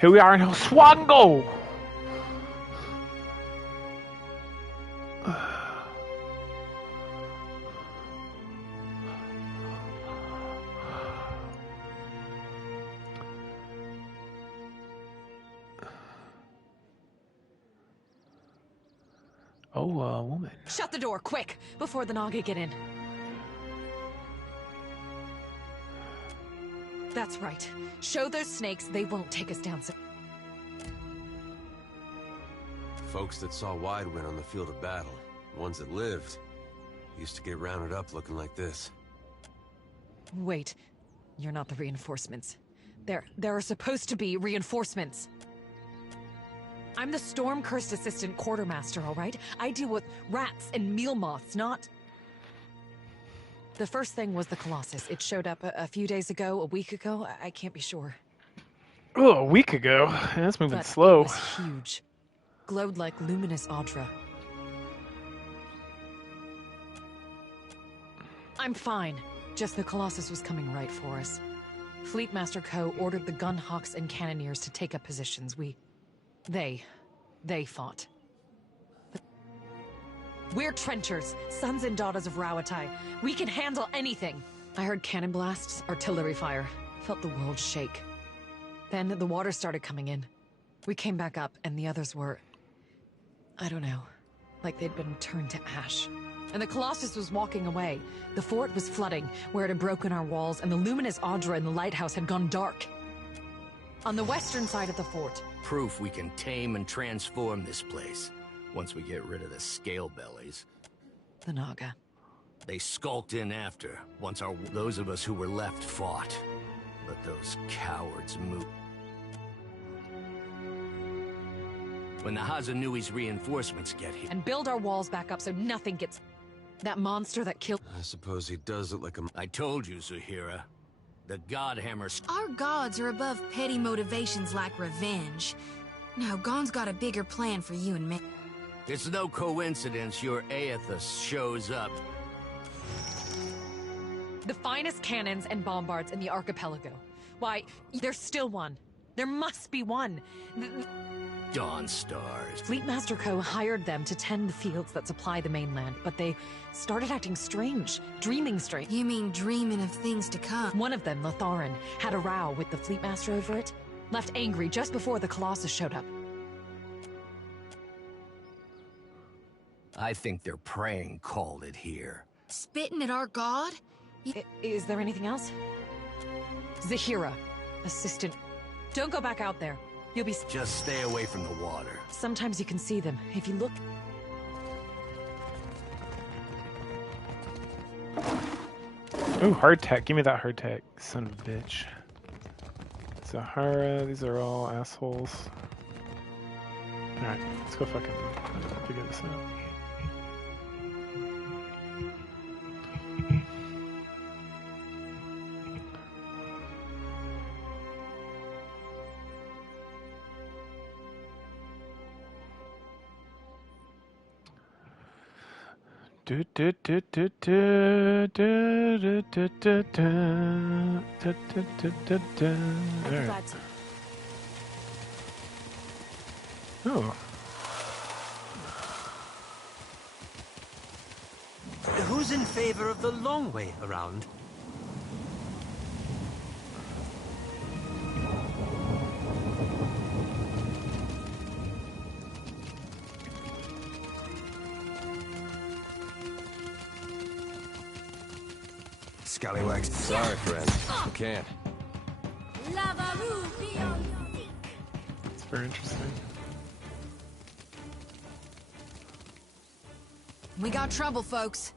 Here we are in Swango! Oh, a woman. Shut the door, quick, before the Naga get in. That's right. Show those snakes they won't take us down so... Folks that saw Widewind on the field of battle, the ones that lived, used to get rounded up looking like this. Wait, you're not the reinforcements. There are supposed to be reinforcements. I'm the storm-cursed assistant quartermaster, all right? I deal with rats and meal moths, not... The first thing was the Colossus. It showed up a few days ago, a week ago. I can't be sure. Oh, a week ago? That's moving But slow. It was huge. Glowed like luminous Audra. I'm fine. Just the Colossus was coming right for us. Fleetmaster Co. ordered the gunhawks and cannoneers to take up positions. They fought. We're trenchers, sons and daughters of Rawatai. We can handle anything. I heard cannon blasts, artillery fire. Felt the world shake. Then the water started coming in. We came back up, and the others were... I don't know. Like they'd been turned to ash. And the Colossus was walking away. The fort was flooding, where it had broken our walls, and the luminous Audra in the lighthouse had gone dark. On the western side of the fort. Proof we can tame and transform this place. Once we get rid of the scale bellies. The Naga. They skulked in after, once those of us who were left fought. But those cowards moved. When the Hazanui's reinforcements get here... And build our walls back up so nothing gets... That monster that killed... I suppose he does look like a... I told you, Zahira. The Godhammer... Our gods are above petty motivations like revenge. Now, Gon's got a bigger plan for you and me. It's no coincidence your Aethys shows up. The finest cannons and bombards in the archipelago. Why, there's still one. There must be one. Dawn Stars. Fleetmaster Co. hired them to tend the fields that supply the mainland, but they started acting strange, dreaming strange. You mean dreaming of things to come? One of them, Latharan, had a row with the Fleetmaster over it. Left angry just before the Colossus showed up. I think their praying called it here. Spitting at our god? Is there anything else? Zahira, assistant. Don't go back out there. You'll be... Just stay away from the water. Sometimes you can see them, if you look... Ooh, hardtack. Give me that hardtack, son of a bitch. Zahara, these are all assholes. Alright, let's go fucking figure this out. Oh. Who's in favor of the long way around? Scallywags. Sorry, friend. I can't. It's very interesting. We got trouble, folks.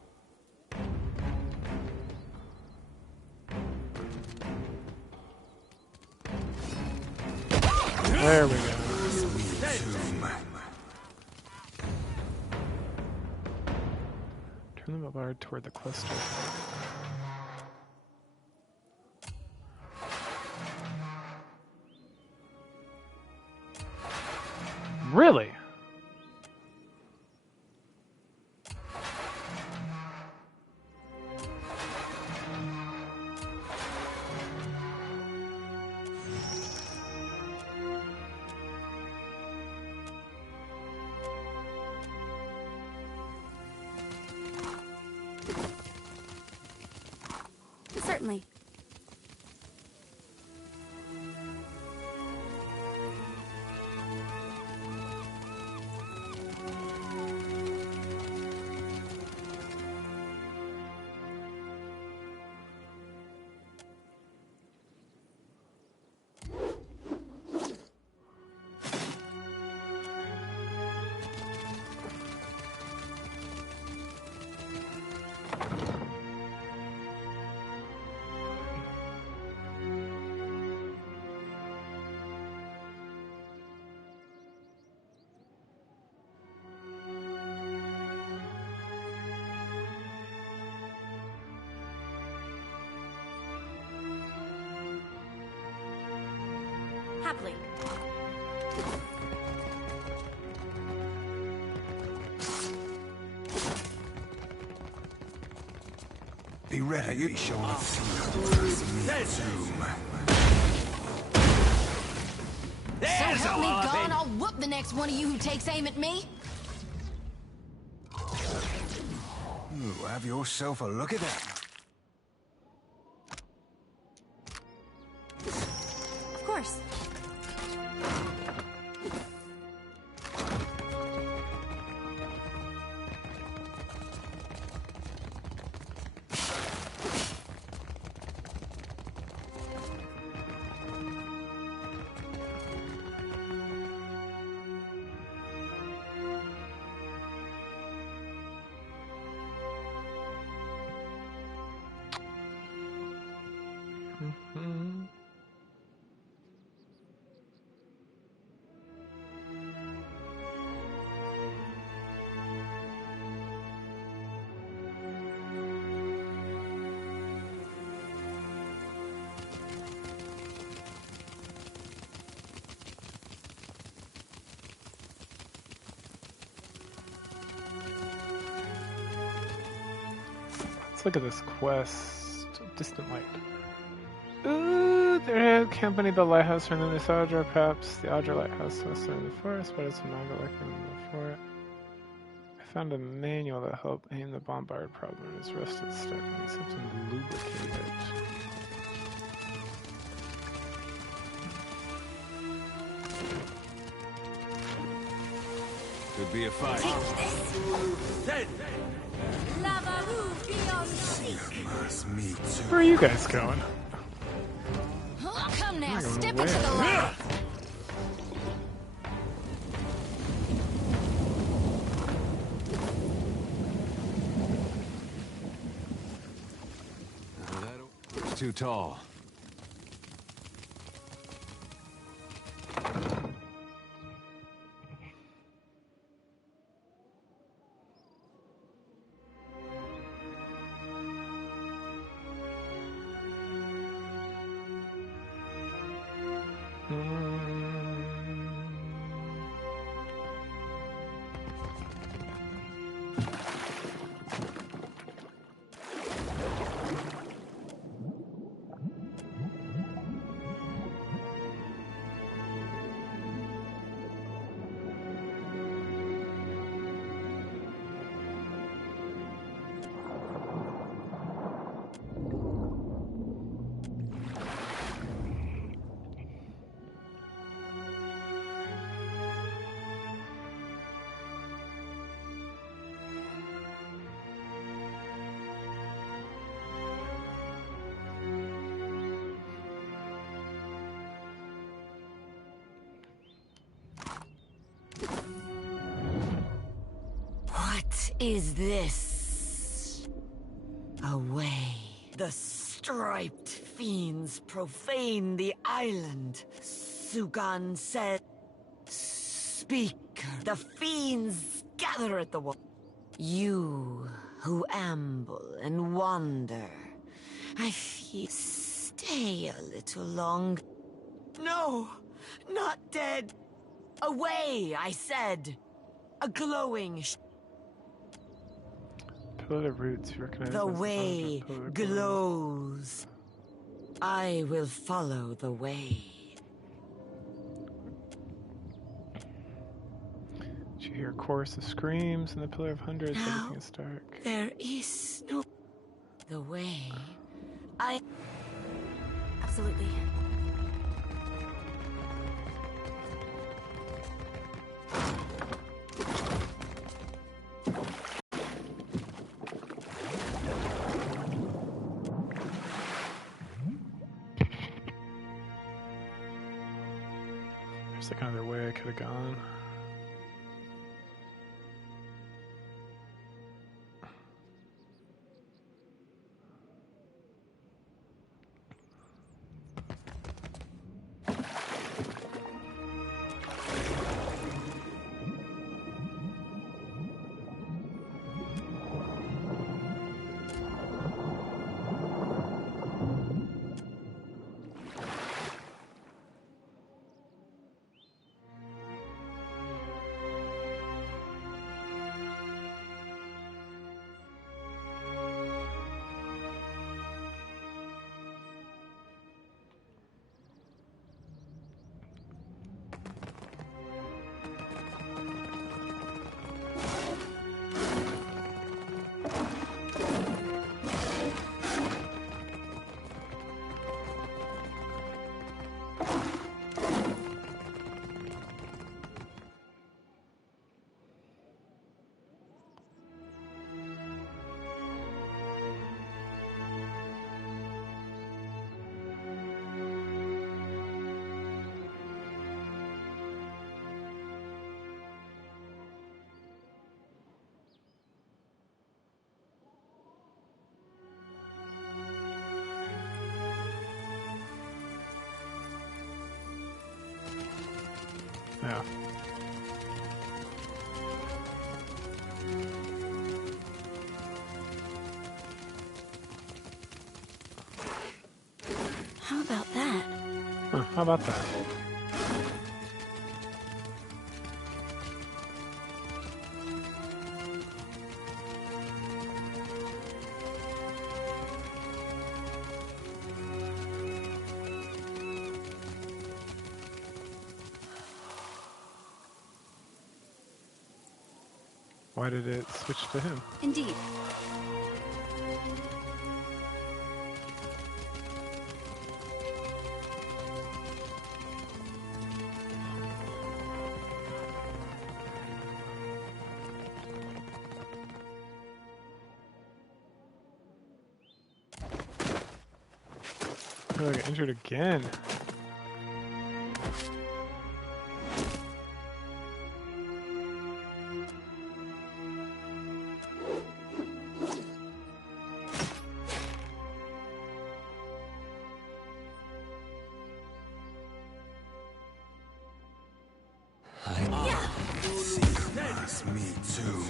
There we go. Turn the bombard toward the cluster. Really? Certainly. Happily. Be ready to be shown up. So help me God, I'll whoop the next one of you who takes aim at me. Ooh, have yourself a look at that. Of course. Let's look at this quest. Distant light. Ooh, they're accompanied the lighthouse from this Audra. Perhaps the Audra lighthouse was in the forest, but it's a Naga lurking in the fort. I found a manual that helped aim the bombard problem and it's rusted stuck and something to lubricate it. Could be a fight. Where are you guys going? Come now, step into the light. It's too tall. What is this? Away. The striped fiends profane the island. Sugan said, "Speak." The fiends gather at the wall. You who amble and wander, I feel. Stay a little longer. No, not dead. Away, I said. A glowing. Pillar of roots. You recognize The this as way Pillar glows. I will follow the way. Did you hear a chorus of screams in the Pillar of Hundreds? Now, Everything is dark. there is no. The way. I Absolutely. There's like another way I could have gone. Yeah. How about that? Huh, how about that? Why did it switch to him? Indeed. Oh, I got injured again. Synchronize me too.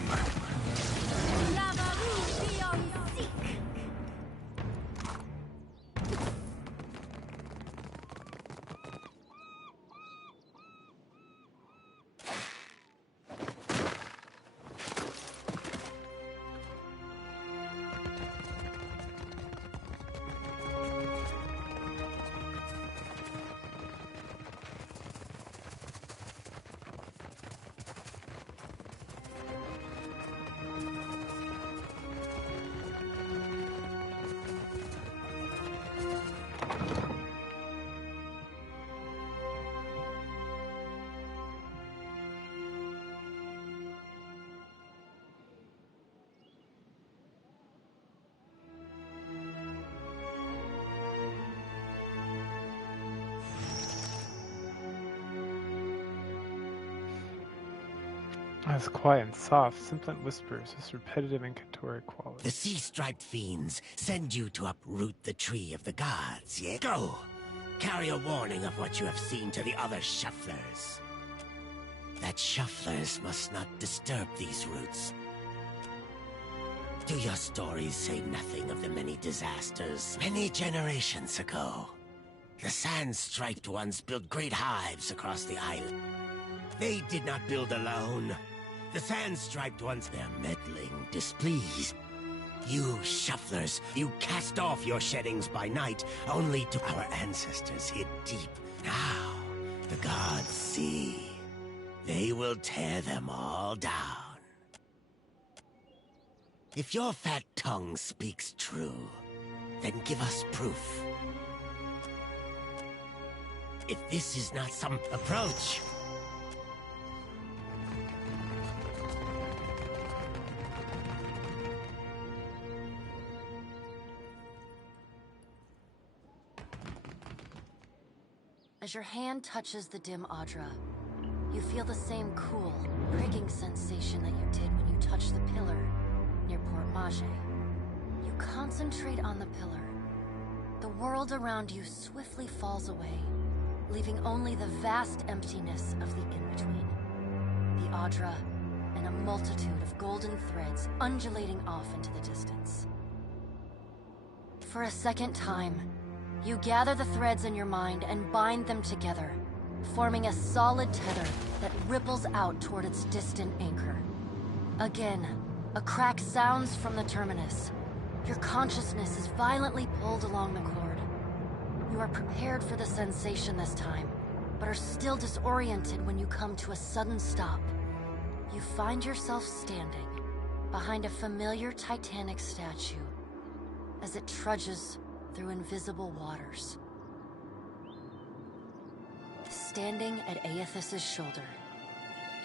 That's quiet and soft, sibilant whispers, this repetitive incantory quality. The sea-striped fiends send you to uproot the tree of the gods, yeah? Go! Carry a warning of what you have seen to the other shufflers. That shufflers must not disturb these roots. Do your stories say nothing of the many disasters many generations ago? The sand-striped ones built great hives across the island. They did not build alone. The sand-striped ones, their meddling displeased. You shufflers, you cast off your sheddings by night, only to our ancestors hid deep. Now, the gods see. They will tear them all down. If your fat tongue speaks true, Then give us proof. If this is not some approach... As your hand touches the dim Audra, you feel the same cool, pricking sensation that you did when you touched the pillar near Port Mage. You concentrate on the pillar. The world around you swiftly falls away, leaving only the vast emptiness of the in-between. The Audra, and a multitude of golden threads undulating off into the distance. For a second time, you gather the threads in your mind and bind them together, forming a solid tether that ripples out toward its distant anchor. Again, a crack sounds from the terminus. Your consciousness is violently pulled along the cord. You are prepared for the sensation this time, but are still disoriented when you come to a sudden stop. You find yourself standing behind a familiar Titanic statue as it trudges through invisible waters. Standing at Aethis's shoulder,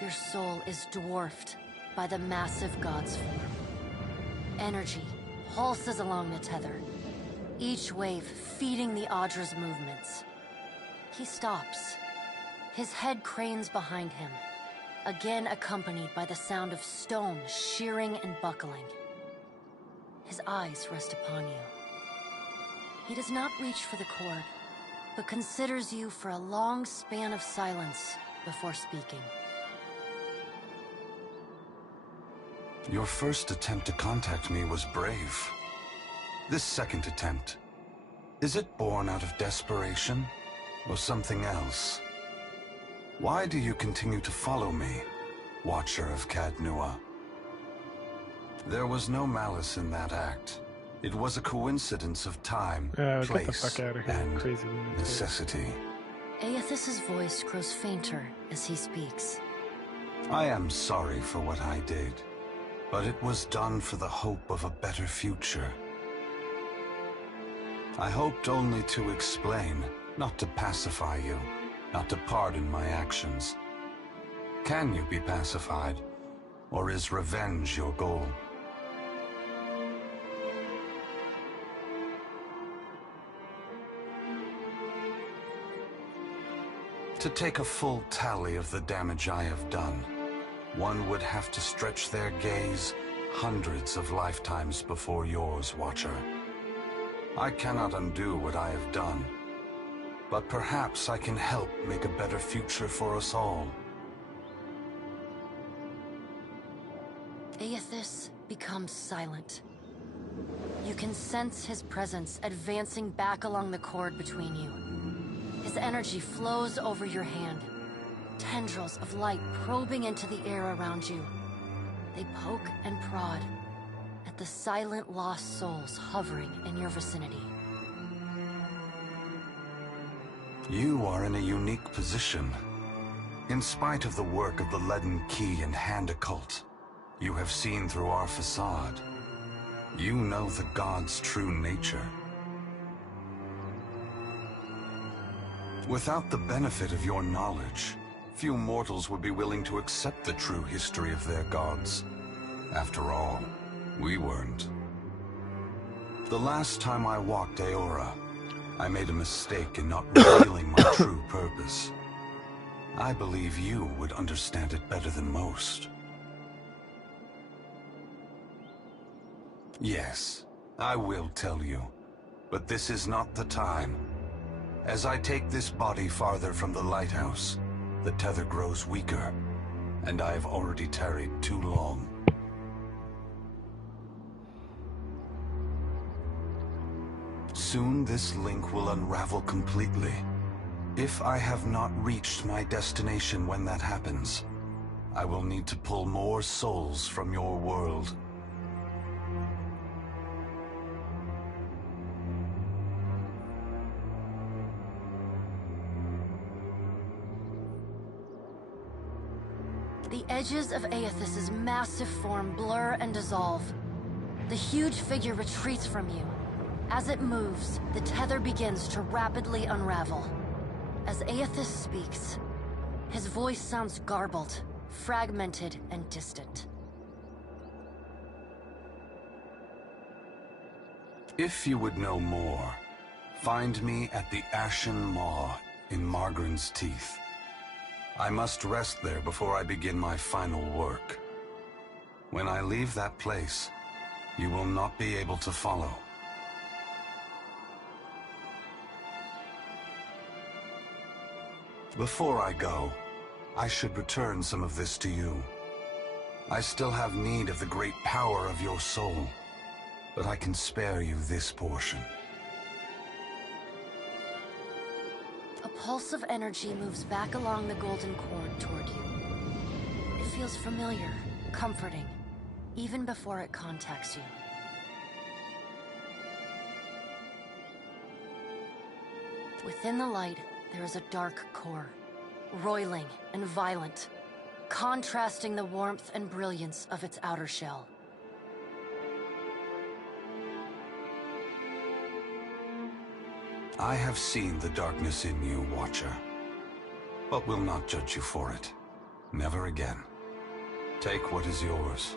your soul is dwarfed by the massive god's form. Energy pulses along the tether, each wave feeding the Audra's movements. He stops. His head cranes behind him, again accompanied by the sound of stone shearing and buckling. His eyes rest upon you. He does not reach for the cord, but considers you for a long span of silence before speaking. Your first attempt to contact me was brave. This second attempt, is it born out of desperation or something else? Why do you continue to follow me, Watcher of Cadnua? There was no malice in that act. It was a coincidence of time, Get the place, fuck out of here, and crazy lunatic. necessity. Aethis's voice grows fainter as he speaks. I am sorry for what I did, but it was done for the hope of a better future. I hoped only to explain, not to pacify you, not to pardon my actions. Can you be pacified, or is revenge your goal? To take a full tally of the damage I have done, one would have to stretch their gaze hundreds of lifetimes before yours, Watcher. I cannot undo what I have done, but perhaps I can help make a better future for us all. Aethys becomes silent. You can sense his presence advancing back along the cord between you. His energy flows over your hand, tendrils of light probing into the air around you. They poke and prod at the silent lost souls hovering in your vicinity. You are in a unique position. In spite of the work of the Leaden Key and Hand Occult, you have seen through our facade. You know the god's true nature. Without the benefit of your knowledge, few mortals would be willing to accept the true history of their gods. After all, we weren't. The last time I walked Aora, I made a mistake in not revealing my true purpose. I believe you would understand it better than most. Yes, I will tell you, but this is not the time. As I take this body farther from the lighthouse, the tether grows weaker, and I have already tarried too long. Soon this link will unravel completely. If I have not reached my destination when that happens, I will need to pull more souls from your world. The edges of Aethys's massive form blur and dissolve. The huge figure retreats from you, As it moves, the tether begins to rapidly unravel. As Aethys speaks, his voice sounds garbled, fragmented, and distant. If you would know more, find me at the Ashen Maw in Margaren's Teeth. I must rest there before I begin my final work. When I leave that place, you will not be able to follow. Before I go, I should return some of this to you. I still have need of the great power of your soul, but I can spare you this portion. A pulse of energy moves back along the golden cord toward you. It feels familiar, comforting, even before it contacts you. Within the light, there is a dark core, roiling and violent, contrasting the warmth and brilliance of its outer shell. I have seen the darkness in you, Watcher, but will not judge you for it. Never again. Take what is yours.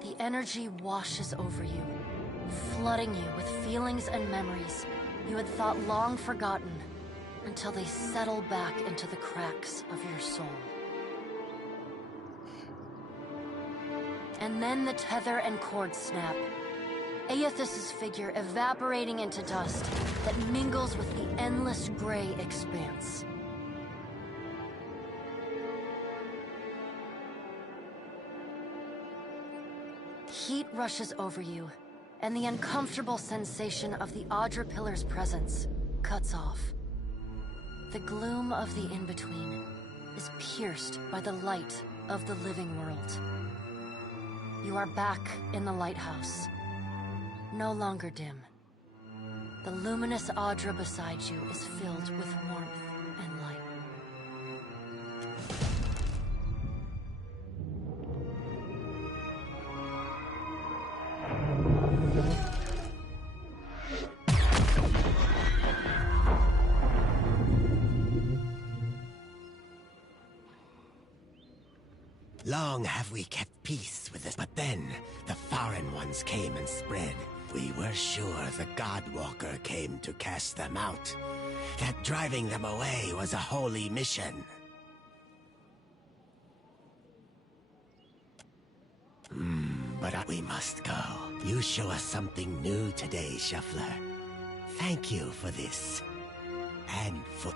The energy washes over you, flooding you with feelings and memories you had thought long forgotten, until they settle back into the cracks of your soul. And then the tether and cord snap. Aethys' figure evaporating into dust that mingles with the endless gray expanse. Heat rushes over you, and the uncomfortable sensation of the Audra Pillar's presence cuts off. The gloom of the in-between is pierced by the light of the living world. You are back in the lighthouse, no longer dim. The luminous Audra beside you is filled with warmth and light. Long have we kept peace with this, but then the foreign ones came and spread. We were sure the Godwalker came to cast them out, that driving them away was a holy mission. But we must go. You show us something new today, Shuffler. Thank you for this. And for...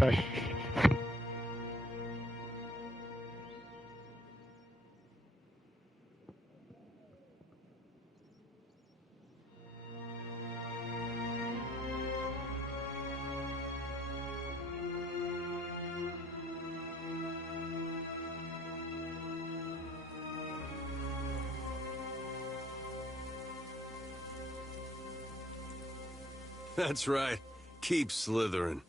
Bye. That's right. Keep slithering.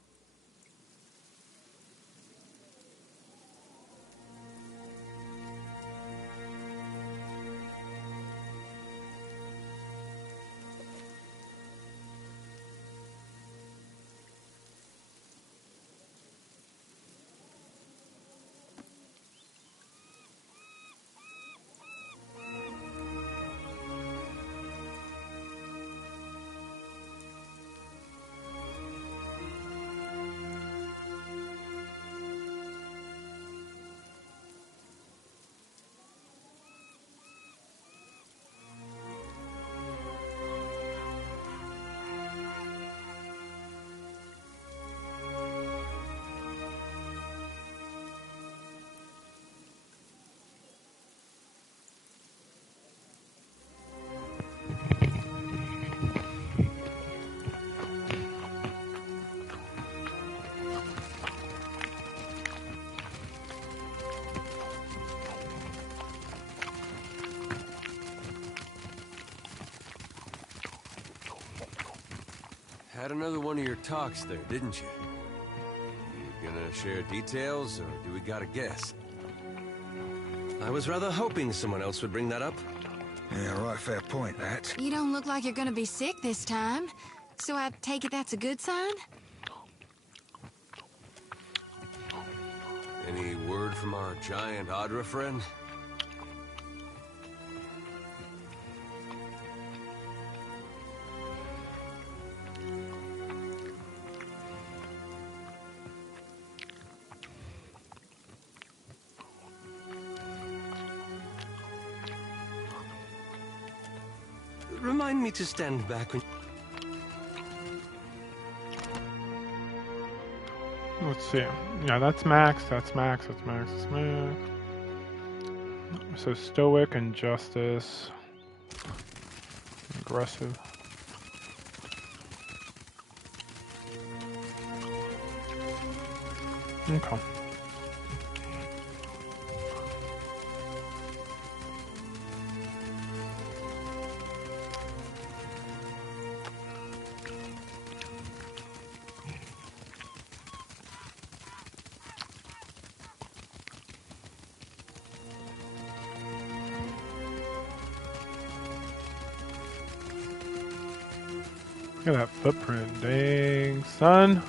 Had another one of your talks there, didn't you? You gonna share details, or do we gotta guess? I was rather hoping someone else would bring that up. Yeah, right, fair point, that. You don't look like you're gonna be sick this time. So I take it that's a good sign? Any word from our giant Adra friend? Remind me to stand back when... Let's see. Yeah, that's Max. That's Max. That's Max. That's Max. So stoic and justice. Aggressive. Okay. Look at that footprint. Dang, son.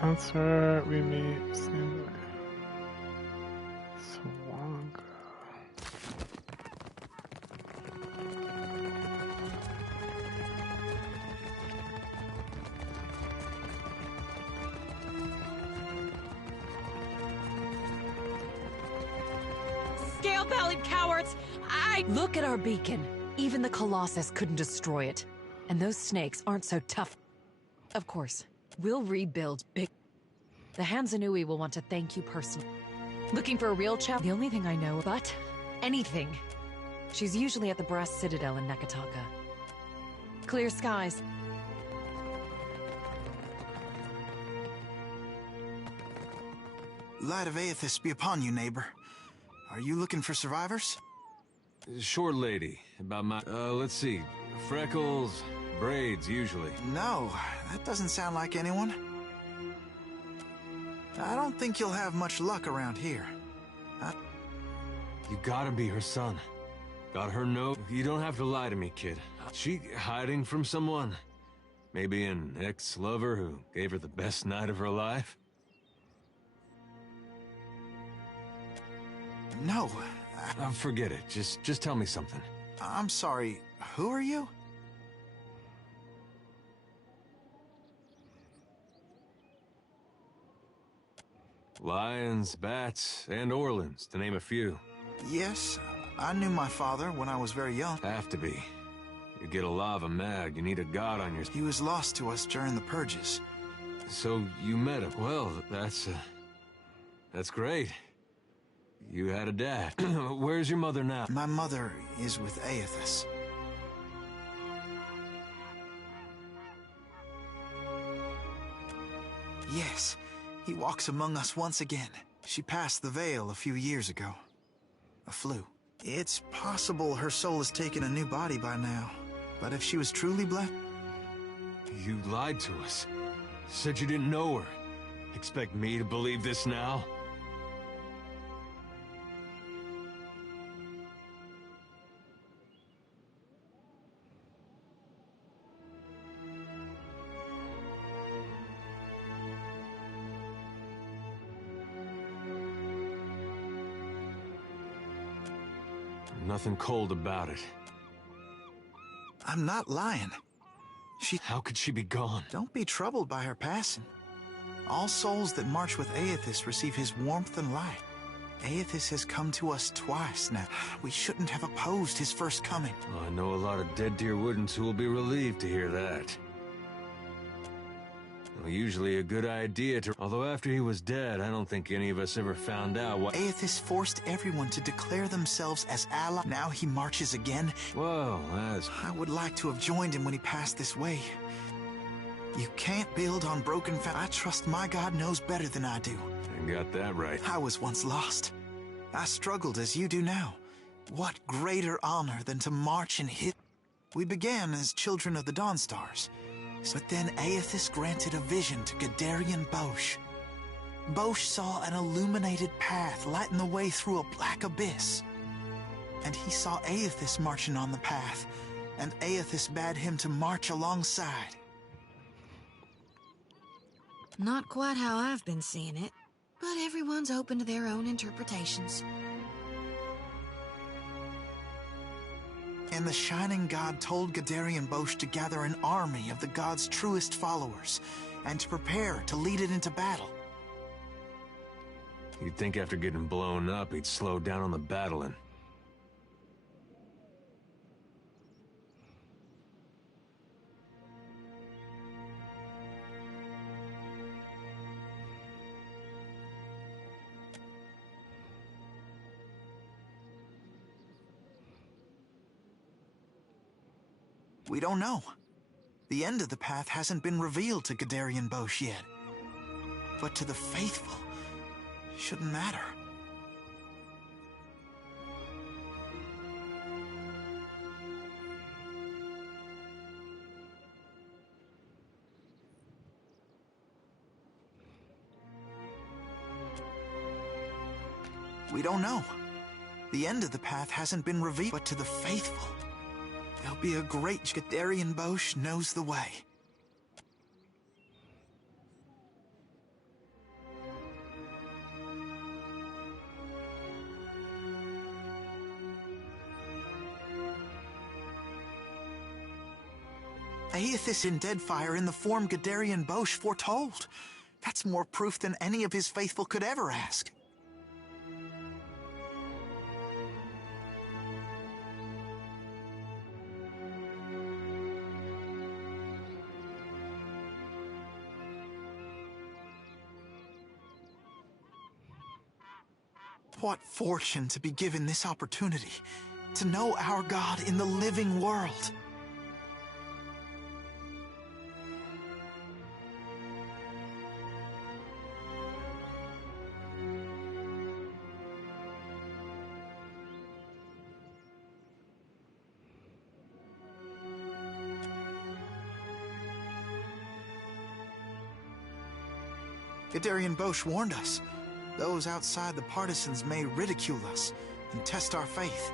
That's where we meet Sandra. Swanga. Scale-bellied coward! parts. Look at our beacon. Even the Colossus couldn't destroy it. And those snakes aren't so tough. Of course, we'll rebuild big... The Hansanui will want to thank you personally. Looking for a real chap? The only thing I know, but anything. She's usually at the Brass Citadel in Nekataka. Clear skies. Light of Aethys be upon you, neighbor. Are you looking for survivors? Short lady, about my... let's see. Freckles, braids, usually. No, that doesn't sound like anyone. I don't think you'll have much luck around here. You gotta be her son. Got her note? You don't have to lie to me, kid. She hiding from someone? Maybe an ex-lover who gave her the best night of her life? No. Forget it. Just tell me something. I'm sorry. Who are you? Lions, bats, and Orlans, to name a few. Yes, I knew my father when I was very young. Have to be. You get a lava mad, you need a god on your... He was lost to us during the purges. So you met him. Well, that's great. You had a dad. Where's your mother now? My mother is with Aethys. Yes, he walks among us once again. She passed the veil a few years ago. A flu. It's possible her soul has taken a new body by now. But if she was truly blessed... You lied to us. Said you didn't know her. Expect me to believe this now? Nothing cold about it. I'm not lying. How could she be gone? Don't be troubled by her passing. All souls that march with Aethys receive his warmth and light. Aethys has come to us twice now. We shouldn't have opposed his first coming. Well, I know a lot of dead deer woodens who will be relieved to hear that. Well, usually a good idea to... Although after he was dead, I don't think any of us ever found out what... Aethys forced everyone to declare themselves as allies. Now he marches again. Well, that's... I would like to have joined him when he passed this way. You can't build on broken I trust my God knows better than I do. You got that right. I was once lost. I struggled as you do now. What greater honor than to march and hit... We began as children of the Dawnstars. But then Aethys granted a vision to Gadarian Bosch. Bosch saw an illuminated path lighting the way through a black abyss. And he saw Aethys marching on the path, and Aethys bade him to march alongside. Not quite how I've been seeing it, but everyone's open to their own interpretations. And the Shining God told Gadarian Bosch to gather an army of the God's truest followers, and to prepare to lead it into battle. You'd think after getting blown up, he'd slow down on the battling. We don't know. The end of the path hasn't been revealed to Gadarian Bosch yet. But to the faithful, shouldn't matter. We don't know. The end of the path hasn't been revealed, but to the faithful, there'll be a great... Gadarian Bosch knows the way. Aethys in Deadfire in the form Gadarian Bosch foretold. That's more proof than any of his faithful could ever ask. What fortune to be given this opportunity, to know our God in the living world. Gadarian Bosch warned us. Those outside the partisans may ridicule us and test our faith.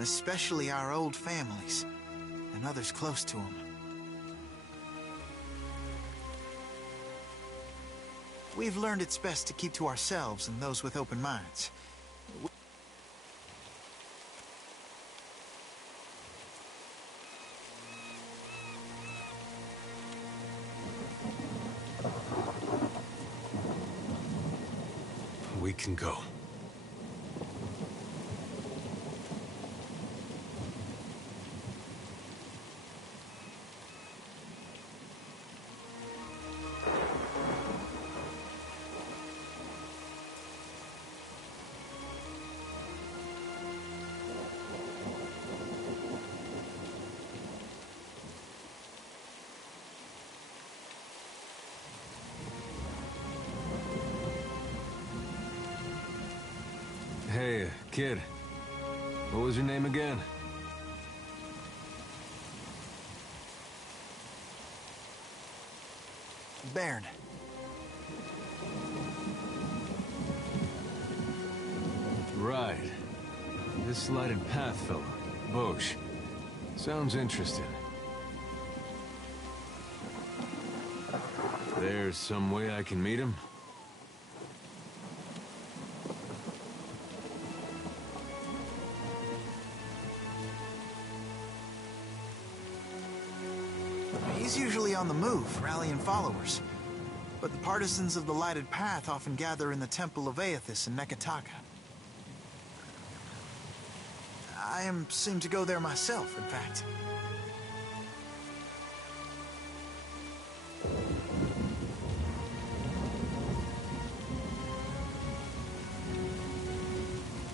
Especially our old families, and others close to them. We've learned it's best to keep to ourselves and those with open minds. We can go. Hey, kid. What was your name again? Bairn. Right. This lighted path fellow, Bosch. Sounds interesting. There's some way I can meet him? He's usually on the move, rallying followers. But the partisans of the lighted path often gather in the Temple of Aethys in Neketaka. I seem to go there myself, in fact.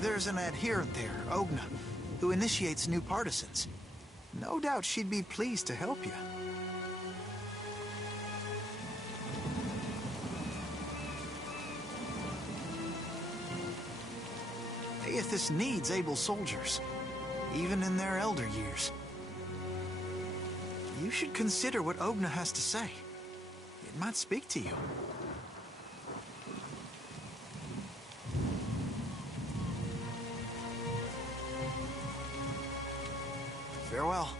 There's an adherent there, Ogna, who initiates new partisans. No doubt she'd be pleased to help you. Aethys needs able soldiers, even in their elder years. You should consider what Ogna has to say. It might speak to you. Farewell.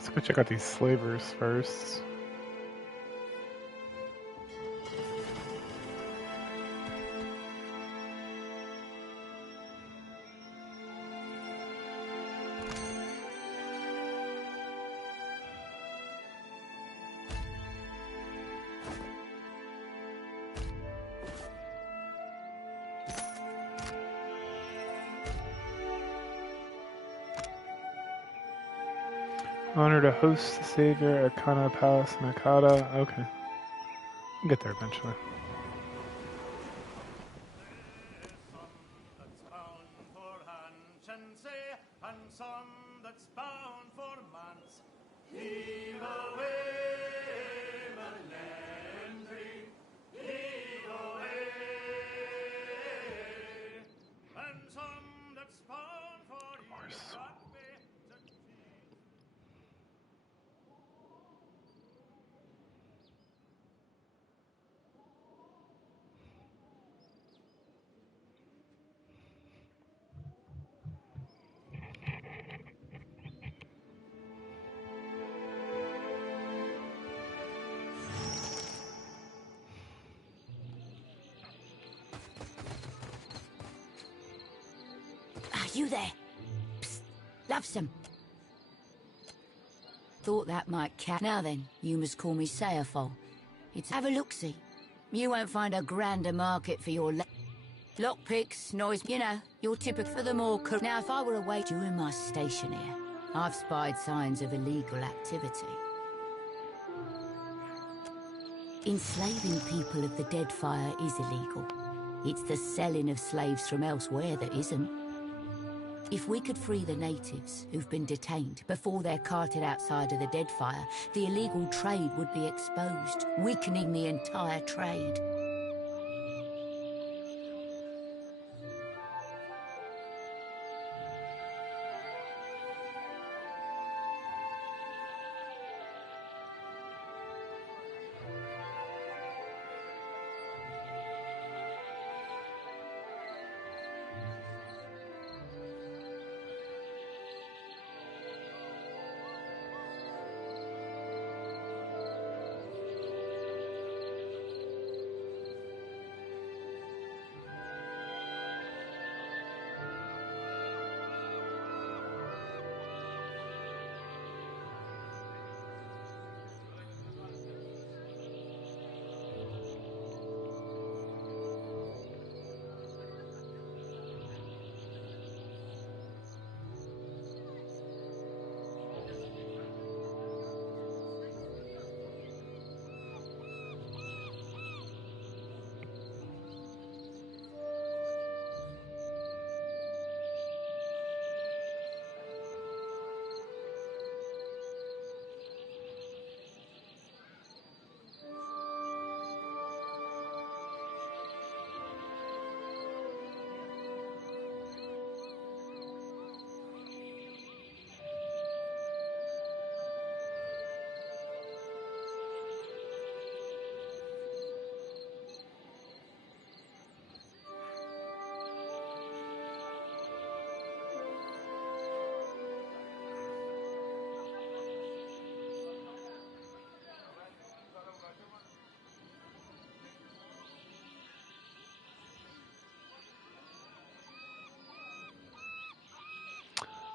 Let's go check out these slavers first. Honor to host the Savior at Kana Palace in Akata. Okay. We'll get there eventually. Are you there? Psst. Love some. Thought that might catch. Now then, you must call me Sayafol. It's have a look-see. You won't find a grander market for your lockpicks, noise, you know, your typical for the more. Now, if I were away during my station here, I've spied signs of illegal activity. Enslaving people of the Deadfire is illegal. It's the selling of slaves from elsewhere that isn't. If we could free the natives who've been detained before they're carted outside of the Deadfire, the illegal trade would be exposed, weakening the entire trade.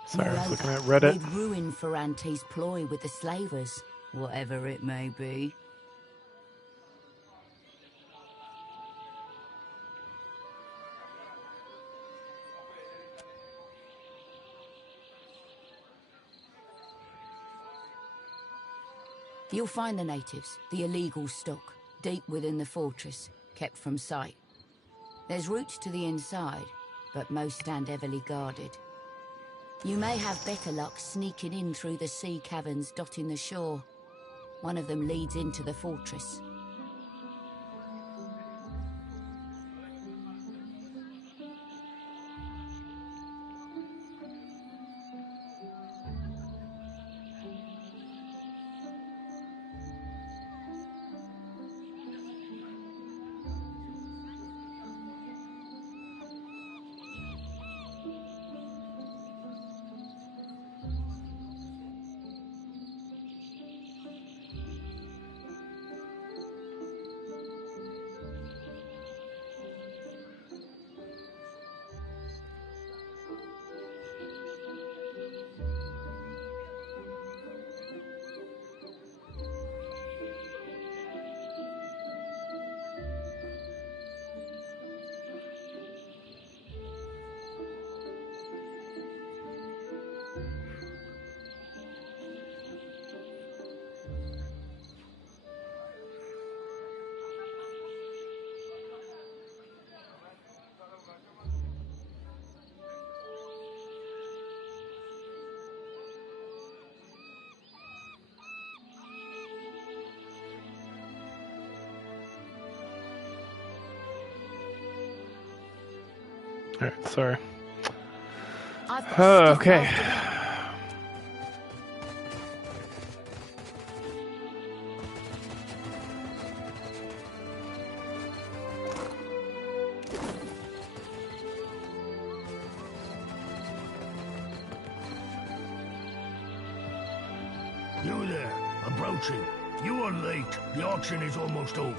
Sorry, I was looking at Moreover, Reddit. we'd ruin Ferrante's ploy with the slavers, whatever it may be. You'll find the natives, the illegal stock, deep within the fortress, kept from sight. There's routes to the inside, but most stand heavily guarded. You may have better luck sneaking in through the sea caverns dotting the shore. One of them leads into the fortress. Alright, sorry. I've got Okay. You there, approaching. You are late. The auction is almost over.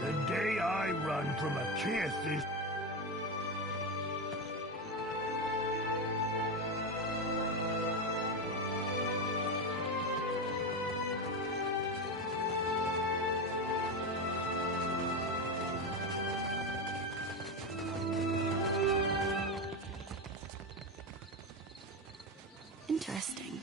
The day I run from a kith is... Interesting.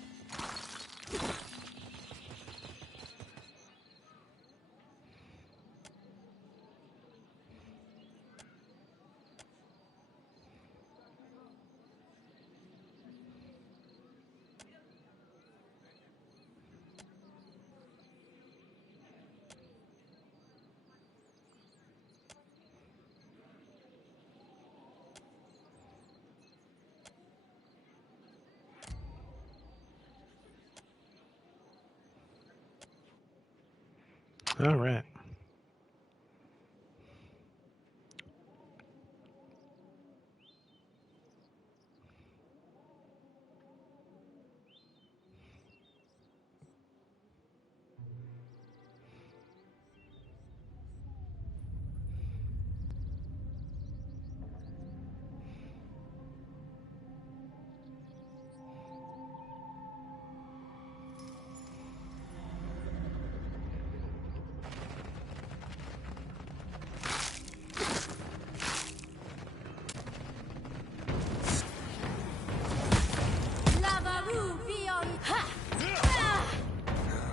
Alright.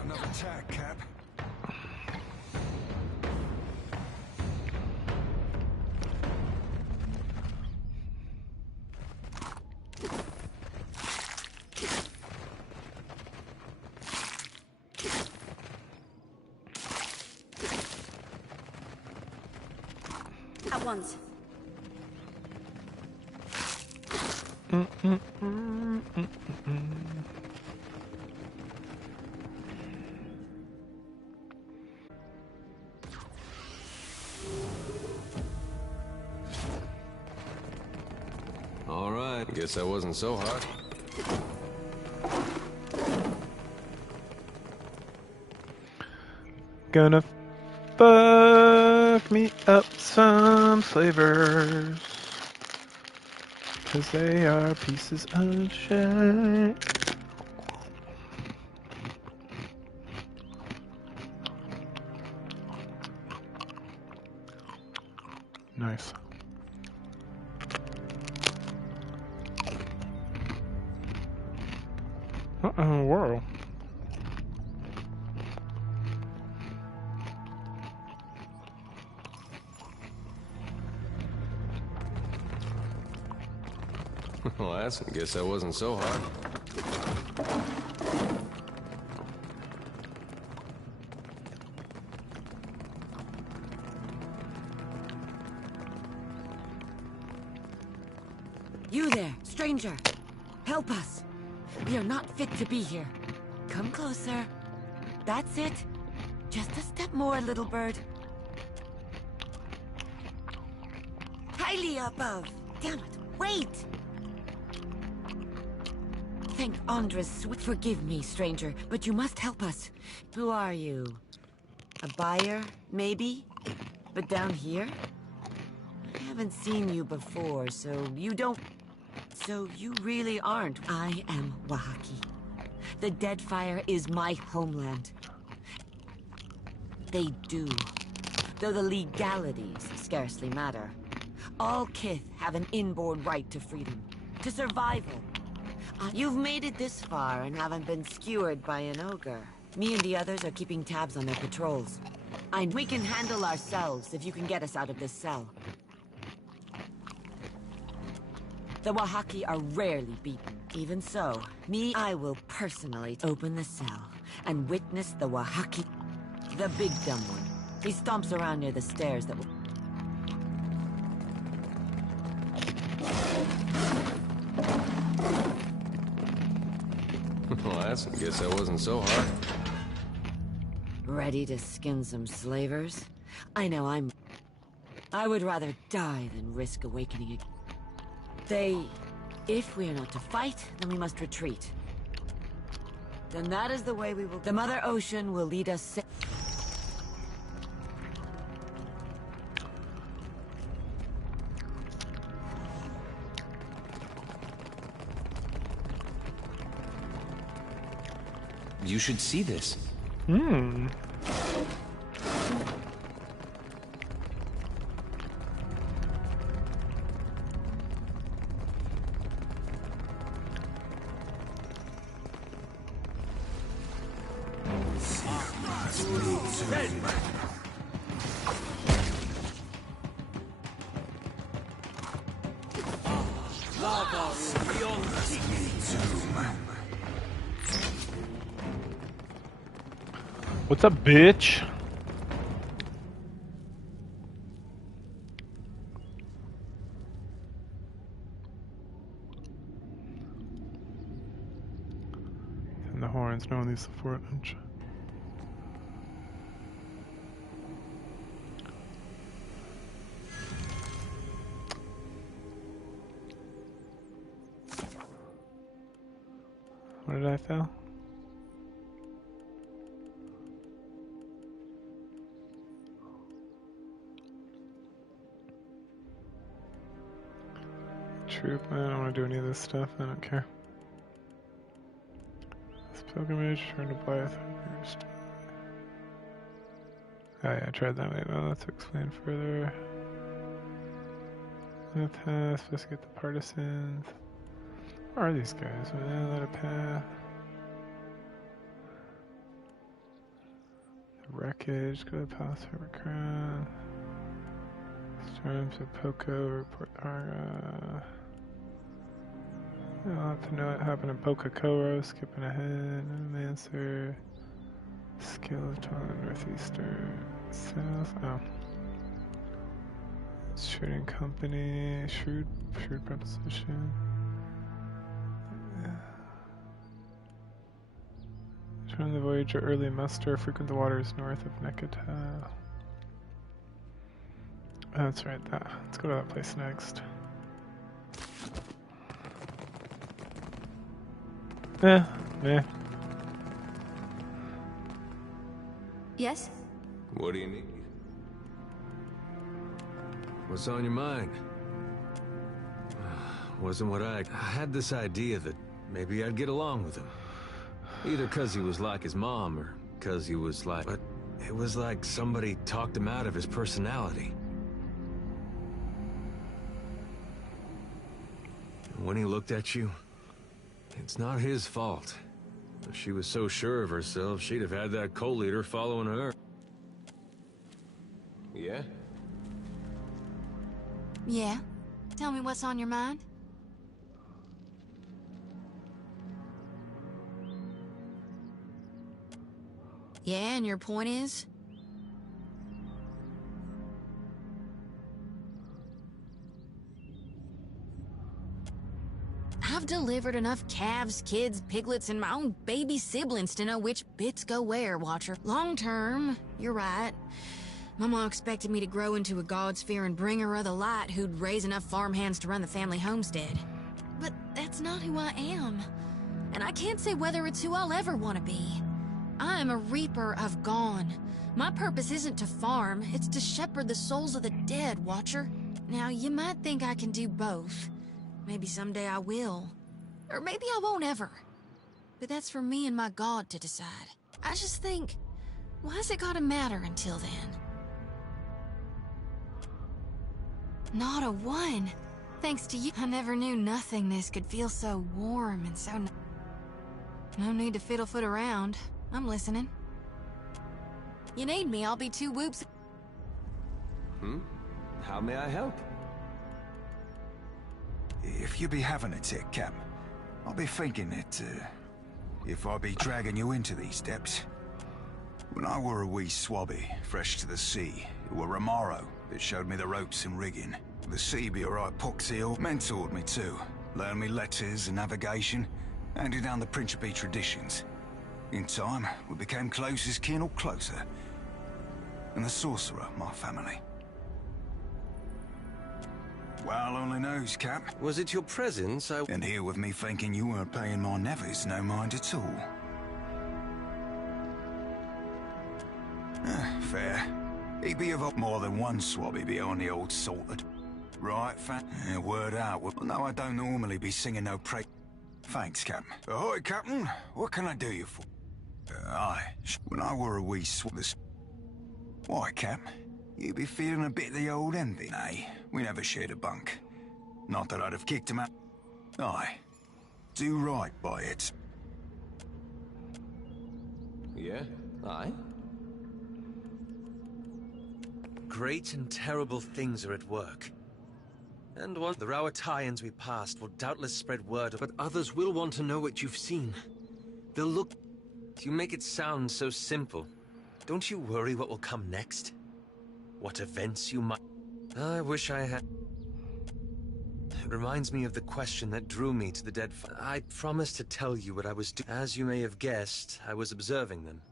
Another attack, Cap. At once. All right, guess that wasn't so hard. Gonna fuck me up some slavers. Cause they are pieces of shit. Nice. Uh-oh, whoa. Well, I guess that wasn't so hard. You there, stranger. Help us. We are not fit to be here. Come closer. That's it. Just a step more, little bird. Highly above. Damn it. Wait! Thank Andra's sweet. Forgive me, stranger, but you must help us. Who are you? A buyer, maybe? But down here? I haven't seen you before, so you don't... So you really aren't. I am Wahaki. The Deadfire is my homeland. They do. Though the legalities scarcely matter. All Kith have an inborn right to freedom, to survival. You've made it this far and haven't been skewered by an ogre. Me and the others are keeping tabs on their patrols. We can handle ourselves if you can get us out of this cell. The Wahaki are rarely beaten. Even so, I will personally open the cell and witness the Wahaki... The big dumb one. He stomps around near the stairs that will... Well, I guess that wasn't so hard. Ready to skin some slavers? I know I would rather die than risk awakening again. If we are not to fight, then we must retreat. Then that is the way we will... The Mother Ocean will lead us... You should see this. Hmm. What's up, bitch? And the horns, no one needs the forage. What did I fail? Troop, I don't want to do any of this stuff, I don't care. This pilgrimage, turn to Blythe. Oh yeah, I tried that way, well let's explain further. The path, supposed to get the partisans. Where are these guys? Let a path. The wreckage, go to the Palace of Crown. Storms of Poco, report Arga. I'll have to know what happened in Pocacoro, skipping ahead. Answer. Skill of Taiwan, northeastern, south. Oh. Shooting company, shrewd proposition. Join the Voyager early muster, frequent the waters north of Nekata. Oh, that's right, let's go to that place next. Meh. Yes? What do you need? What's on your mind? Wasn't what I had this idea that maybe I'd get along with him. Either because he was like his mom, or because he was like... But it was like somebody talked him out of his personality. When he looked at you, it's not his fault. If she was so sure of herself, she'd have had that co-leader following her. Yeah? Yeah. Tell me what's on your mind. Yeah, and your point is? I've delivered enough calves, kids, piglets, and my own baby siblings to know which bits go where, Watcher. Long term, you're right. Mama expected me to grow into a God-fearing bringer of the light who'd raise enough farmhands to run the family homestead. But that's not who I am. And I can't say whether it's who I'll ever want to be. I am a reaper of Gone. My purpose isn't to farm, it's to shepherd the souls of the dead, Watcher. Now, you might think I can do both. Maybe someday I will. Or maybe I won't ever. But that's for me and my God to decide. I just think, why's it gotta matter until then? Not a one. Thanks to you, I never knew nothingness could feel so warm and so... No need to fiddle-foot around. I'm listening. You need me, I'll be 2 whoops. How may I help? If you be having a tick, Cap, I'll be thinking that, if I be dragging you into these depths, When I were a wee swabby, fresh to the sea, it were Romaro that showed me the ropes and rigging. The sea be a right poxy or mentored me too. Learned me letters and navigation, handed down the Principe traditions. In time, we became close as kin or closer. And the sorcerer, my family. Well, only knows, Cap. Was it your presence And here with me thinking you weren't paying my nevis no mind at all. Fair. He'd be of more than one swabby beyond the old salted. Right, word out. Well, no, I don't normally be singing no pra... Thanks, Captain. Ahoy, Captain. What can I do you for? Aye. When I were a wee swabby... Why, Cap? You be feeling a bit of the old envy? Nay, we never shared a bunk. Not that I'd have kicked him out. Aye. Do right by it. Yeah? Aye? Great and terrible things are at work. And one the Rauataians we passed will doubtless spread word, but others will want to know what you've seen. They'll look... You make it sound so simple. Don't you worry what will come next? What events you might... I wish I had... It reminds me of the question that drew me to the Deadfire. I promised to tell you what I was doing. As you may have guessed, I was observing them.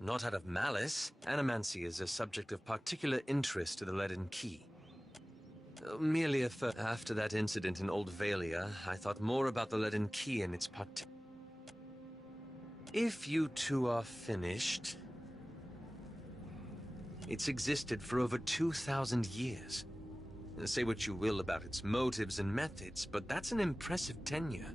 Not out of malice. Animancy is a subject of particular interest to the Leaden Key. Merely after that incident in Old Valia, I thought more about the Leaden Key and its part. If you two are finished... It's existed for over 2,000 years. Say what you will about its motives and methods, but that's an impressive tenure.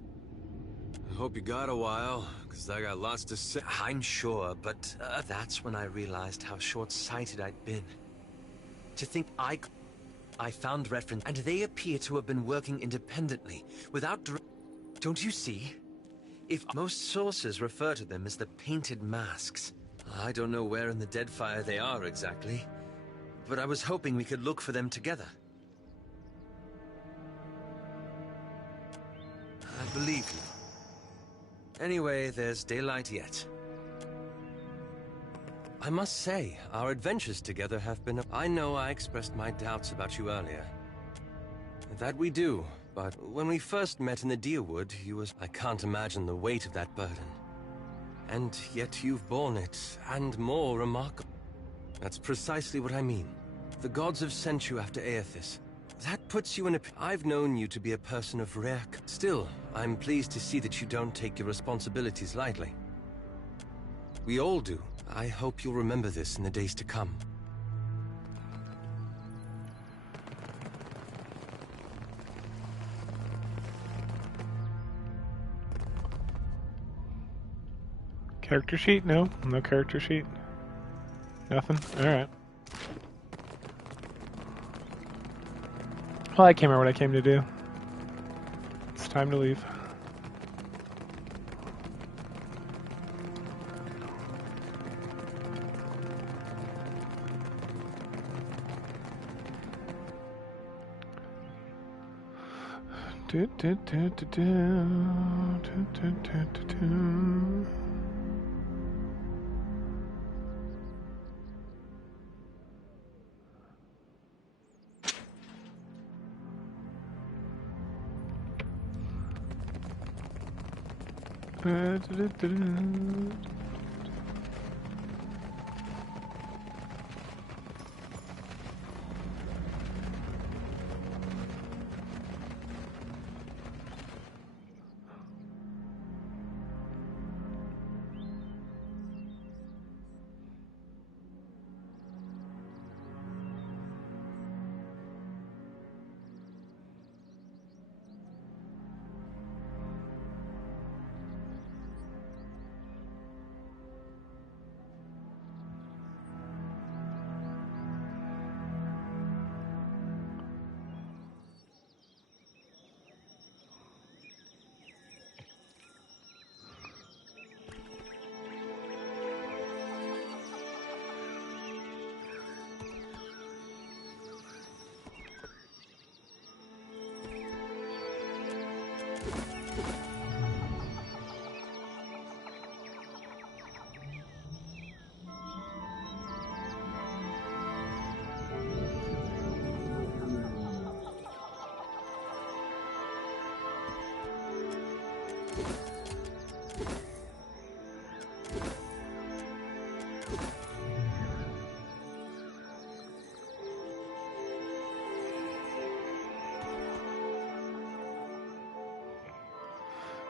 I hope you got a while, because I got lots to say. I'm sure, but that's when I realized how short-sighted I'd been. To think I found reference, and they appear to have been working independently, without... Don't you see? If most sources refer to them as the Painted Masks. I don't know where in the Deadfire they are exactly, but I was hoping we could look for them together. I believe you. Anyway, there's daylight yet. I must say, our adventures together have been... I know I expressed my doubts about you earlier. That we do, but when we first met in the Deerwood, you was... I can't imagine the weight of that burden. And yet you've borne it, and more remarkable. That's precisely what I mean. The gods have sent you after Aethys. That puts you in a... I've known you to be a person of rare... Still, I'm pleased to see that you don't take your responsibilities lightly. We all do. I hope you'll remember this in the days to come. Character sheet? No? No character sheet? Nothing? Alright. Well, I can't remember what I came to do. It's time to leave. Do, do, do, do, do. Do, do, do, do, do.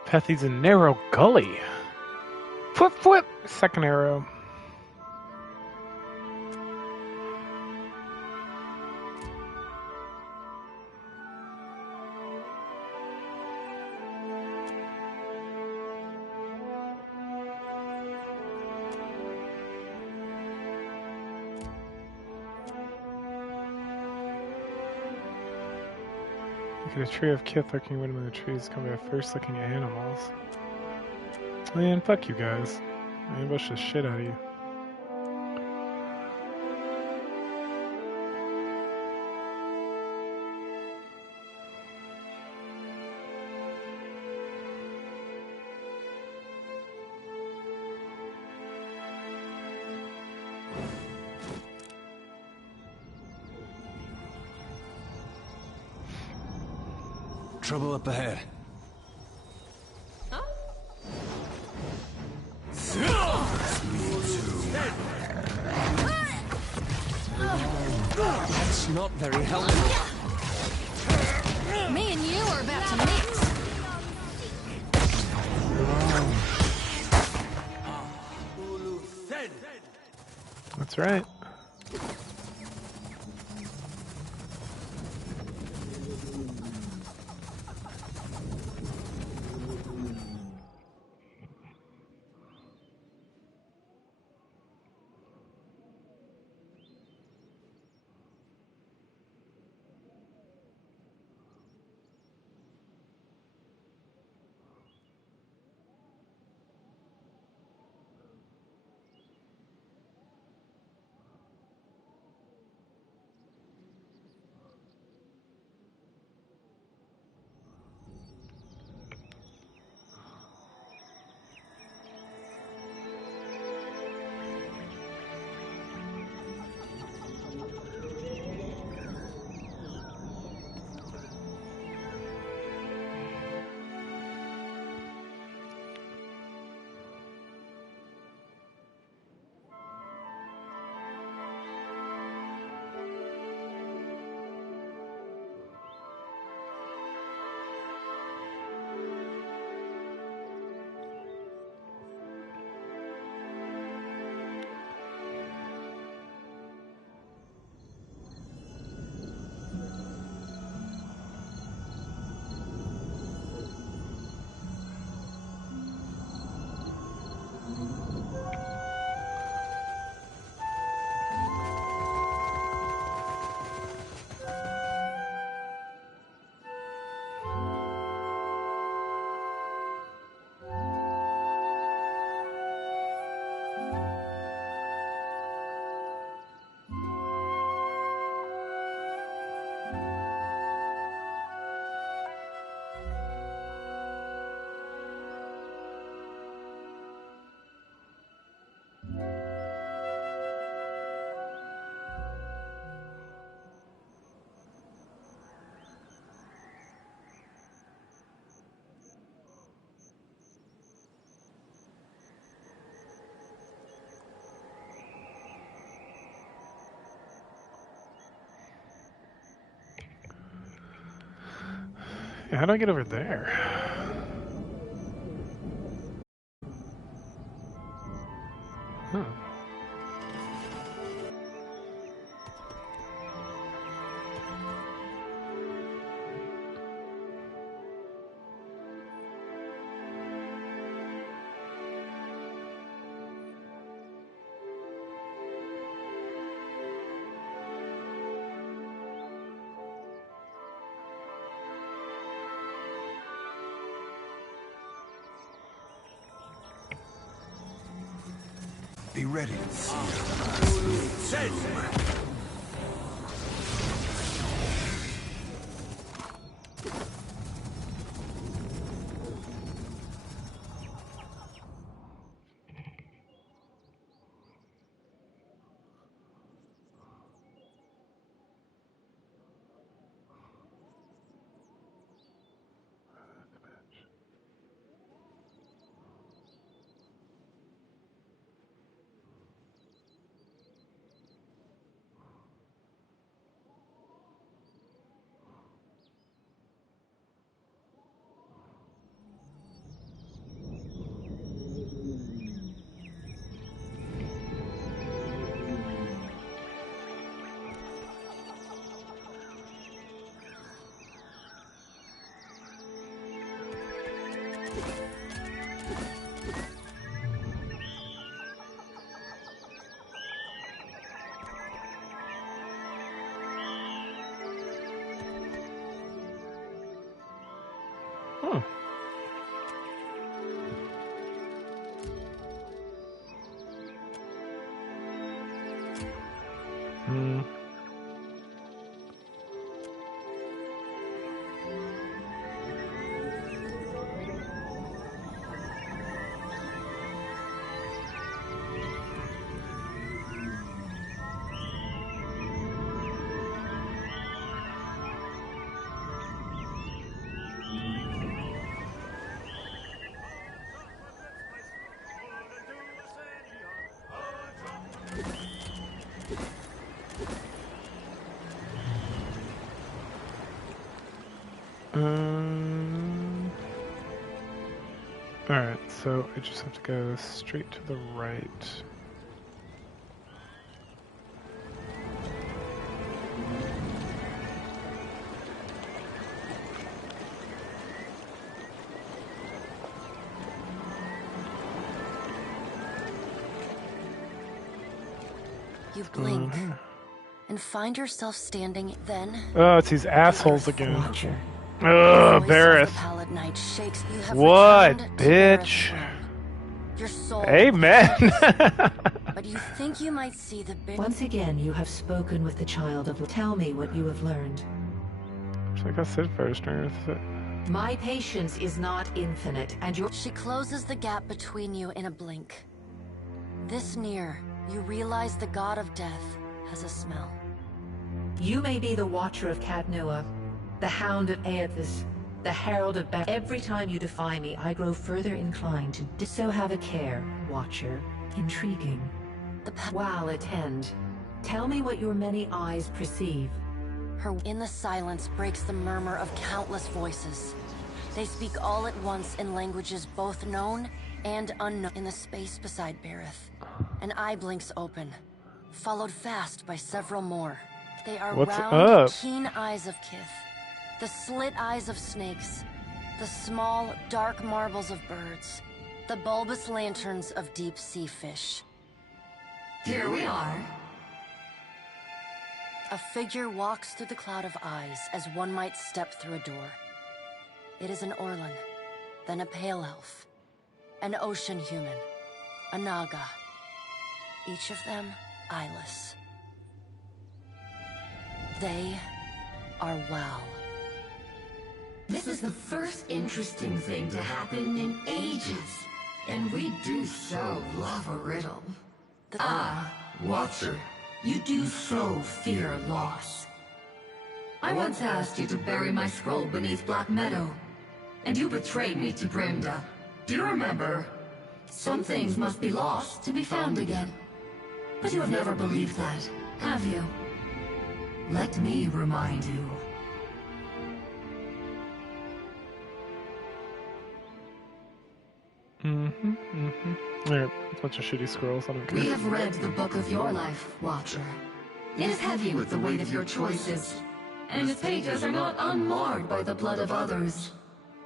Path leads a narrow gully. Flip, flip! Second arrow. Look at a tree of kith lurking wind in the trees, come by first looking animals. Man, fuck you guys. I ambush the shit out of you. Trouble up ahead. That's not very helpful. Me and you are about to mix. That's right. Yeah, how do I get over there? Huh. Be ready. Hmm. Alright, so I just have to go straight to the right. You blink and find yourself standing then. Oh, it's these assholes again. Watcher. Ugh, Bareth. What, bitch? Your soul. Amen. But you think you might see the big. Once again, you have spoken with the child of. Tell me what you have learned. Looks like I said fire stringer. My patience is not infinite, and your. She closes the gap between you in a blink. This near, you realize the god of death has a smell. You may be the Watcher of Cadnua, the Hound of Aethys, the Herald of Bath. Every time you defy me, I grow further inclined to so have a care, Watcher. Intriguing. While attend. Tell me what your many eyes perceive. Her in the silence breaks the murmur of countless voices. They speak all at once in languages both known and unknown. In the space beside Bareth, an eye blinks open, followed fast by several more. They are round, keen eyes of Kith, the slit eyes of snakes, the small, dark marbles of birds, the bulbous lanterns of deep-sea fish. Here we are. A figure walks through the cloud of eyes as one might step through a door. It is an Orlan, then a pale elf, an ocean human, a Naga, each of them eyeless. They are Wow. This is the first interesting thing to happen in ages, and we do so love a riddle. Watcher, you do so fear loss. I once asked you to bury my scroll beneath Black Meadow, and you betrayed me to Brenda. Do you remember? Some things must be lost to be found again. But you have never believed that, have you? Let me remind you. Alright, a bunch of shitty squirrels, I don't care. We have read the book of your life, Watcher. It is heavy with the weight of your choices, and its pages are not unmarred by the blood of others.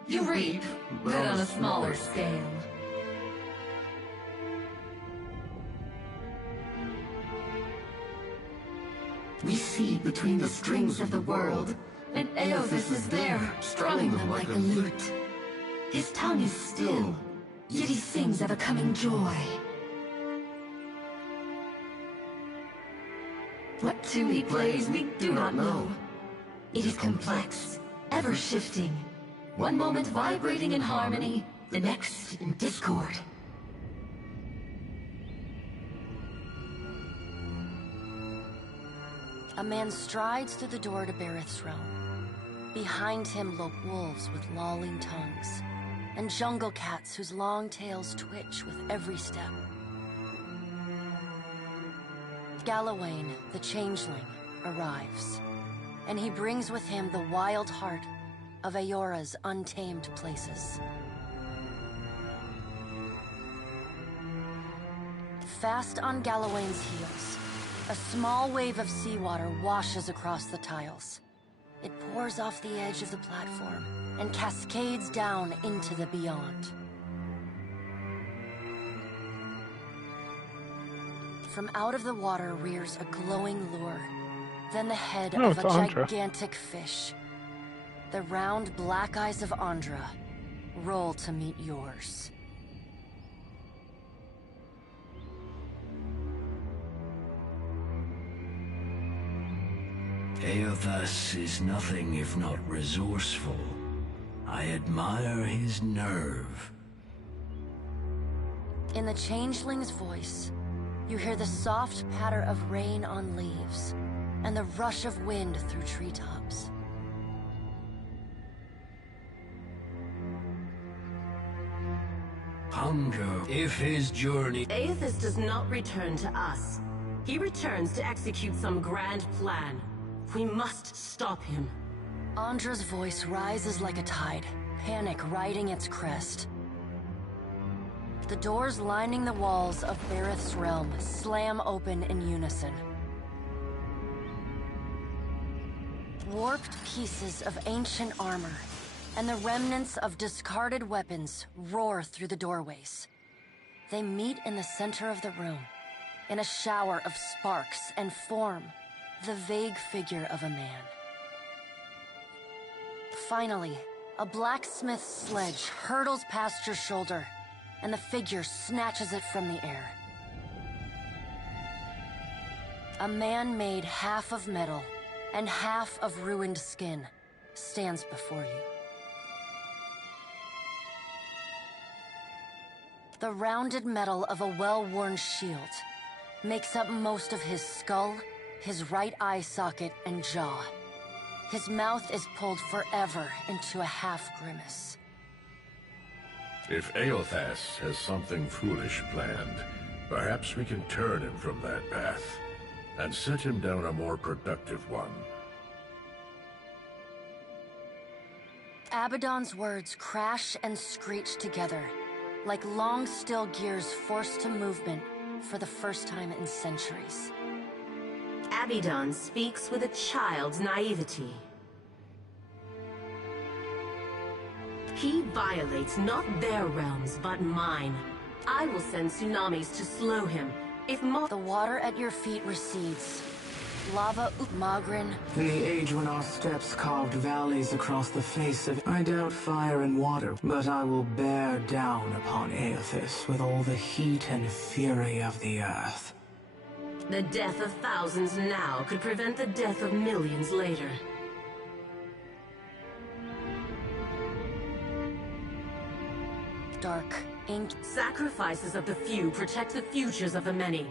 You reap, but on a smaller scale. We see between the strings of the world, and Aethys is there, strumming them like a lute. His tongue is still, yet he sings of a coming joy. What tune he plays, we do not know. It is complex, ever-shifting. One moment vibrating in harmony, the next in discord. A man strides through the door to Bareth's realm. Behind him lope wolves with lolling tongues, and jungle cats whose long tails twitch with every step. Galawain, the changeling, arrives, and he brings with him the wild heart of Aora's untamed places. Fast on Galawain's heels, a small wave of seawater washes across the tiles. It pours off the edge of the platform and cascades down into the beyond. From out of the water rears a glowing lure, then the head of a gigantic fish. The round black eyes of Andra roll to meet yours. Aothas is nothing if not resourceful. I admire his nerve. In the changeling's voice, you hear the soft patter of rain on leaves and the rush of wind through treetops. Hunger, if his journey... Aothas does not return to us. He returns to execute some grand plan. We must stop him. Andra's voice rises like a tide, panic riding its crest. The doors lining the walls of Bareth's realm slam open in unison. Warped pieces of ancient armor and the remnants of discarded weapons roar through the doorways. They meet in the center of the room, in a shower of sparks, and form the vague figure of a man. Finally, a blacksmith's sledge hurtles past your shoulder, and the figure snatches it from the air. A man made half of metal and half of ruined skin stands before you. The rounded metal of a well-worn shield makes up most of his skull, his right eye socket, and jaw. His mouth is pulled forever into a half-grimace. If Aothas has something foolish planned, perhaps we can turn him from that path and set him down a more productive one. Abaddon's words crash and screech together, like long still gears forced to movement for the first time in centuries. Abaddon speaks with a child's naivety. He violates not their realms, but mine. I will send tsunamis to slow him. If the water at your feet recedes, lava Magrin. The age when our steps carved valleys across the face of... I doubt fire and water, but I will bear down upon Aothas with all the heat and fury of the earth. The death of thousands now could prevent the death of millions later. Dark ink. Sacrifices of the few protect the futures of the many.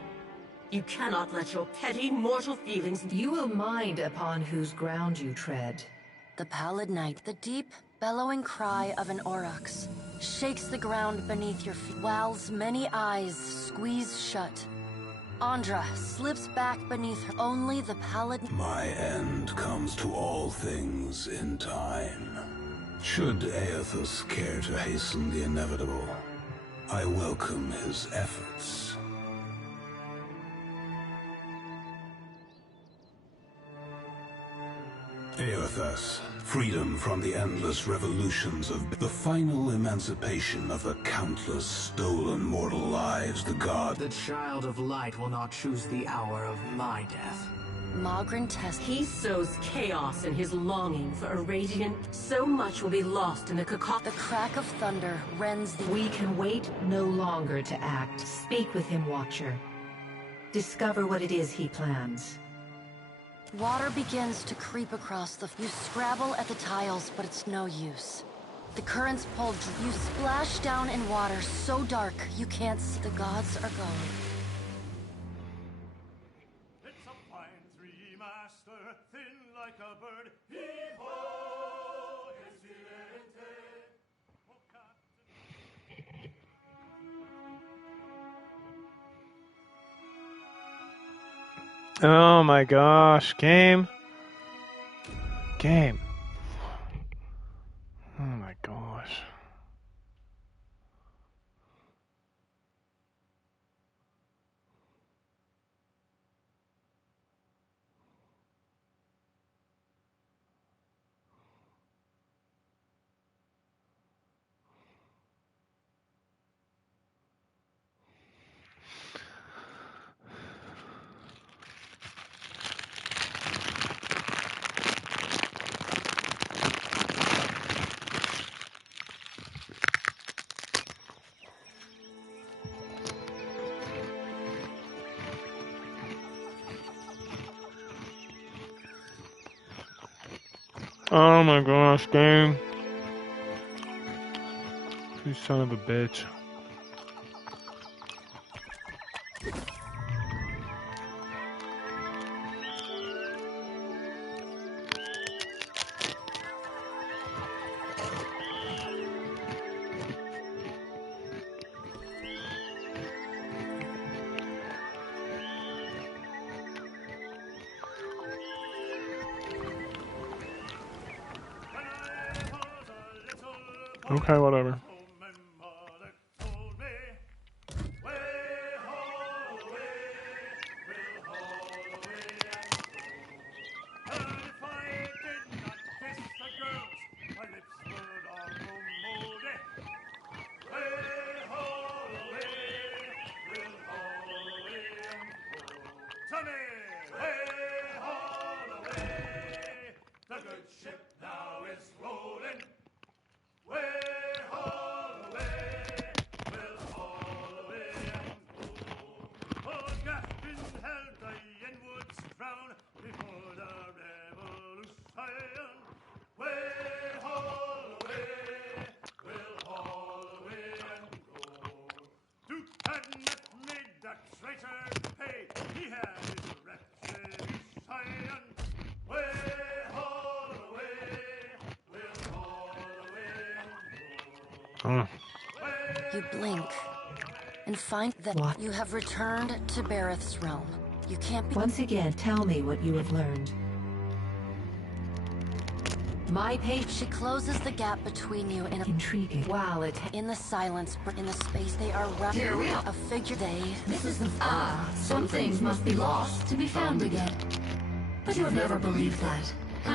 You cannot let your petty mortal feelings... You will mind upon whose ground you tread. The pallid night, the deep, bellowing cry of an aurochs, shakes the ground beneath your feet, whilst many eyes squeeze shut. Andra slips back beneath her, only the pallid... My end comes to all things in time. Should Aothas care to hasten the inevitable, I welcome his efforts. Aothas, freedom from the endless revolutions of the final emancipation of the countless stolen mortal lives the god... The child of light will not choose the hour of my death. Magrin test. He sows chaos in his longing for a radiant. So much will be lost in the cacophony. The crack of thunder rends the... We can wait no longer to act. Speak with him, Watcher. Discover what it is he plans. Water begins to creep across the... You scrabble at the tiles, but it's no use. The currents pull... You splash down in water so dark you can't see. The gods are gone. It's a fine three-master, thin like a bird. Oh my gosh, game. Game. Oh my gosh. Oh my gosh, game. You son of a bitch. Okay, whatever. You blink and find that What? you have returned to Bareth's realm. You can't be— Once again, tell me what you have learned. My page. She closes the gap between you in a— Intriguing. Wow, in the silence, in the space they are wrapped. Here we are. A figure they— This is the... some things must be lost to be found again. But you have never believed that.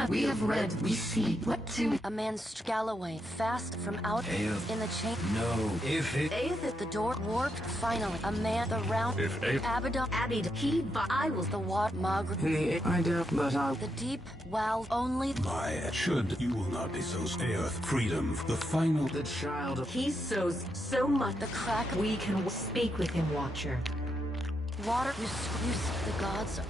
We have read, we see, what to... A man Galloway, fast from out in the chain. No, if it... The door warped finally. A man, the round... Abaddon... Abid, he... I was The what? Margaret... I doubt, but I... The deep, wow, only... My should you will not be so Earth. Freedom, the final... The child of... He sows so much. The crack... We can speak with him, Watcher. Water... You the gods...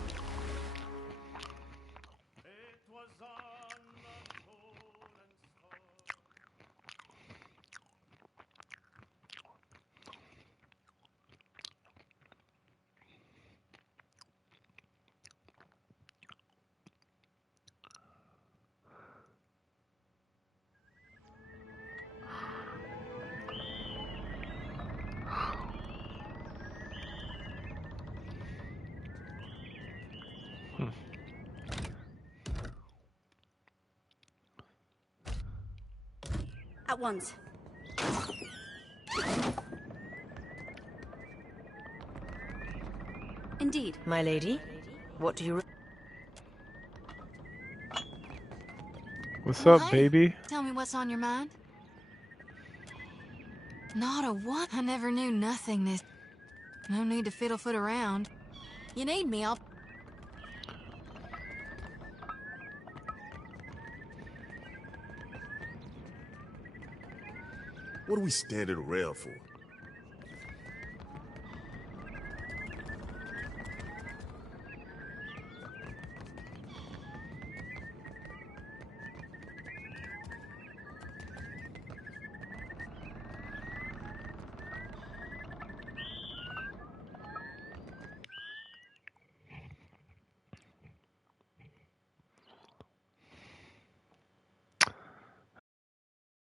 At once. Indeed. My lady, what do you... What's up, Hi. baby? Tell me what's on your mind. Not a what? I never knew nothingness. No need to fiddle-foot around. You need me, I'll... What are we standing around for?